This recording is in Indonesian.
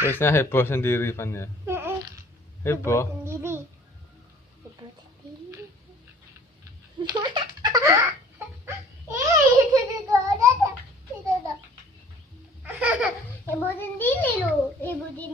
Terusnya heboh sendiri, Van ya. Heboh sendiri. Heboh sendiri. Itu. Heboh sendiri loh. Heboh sendiri.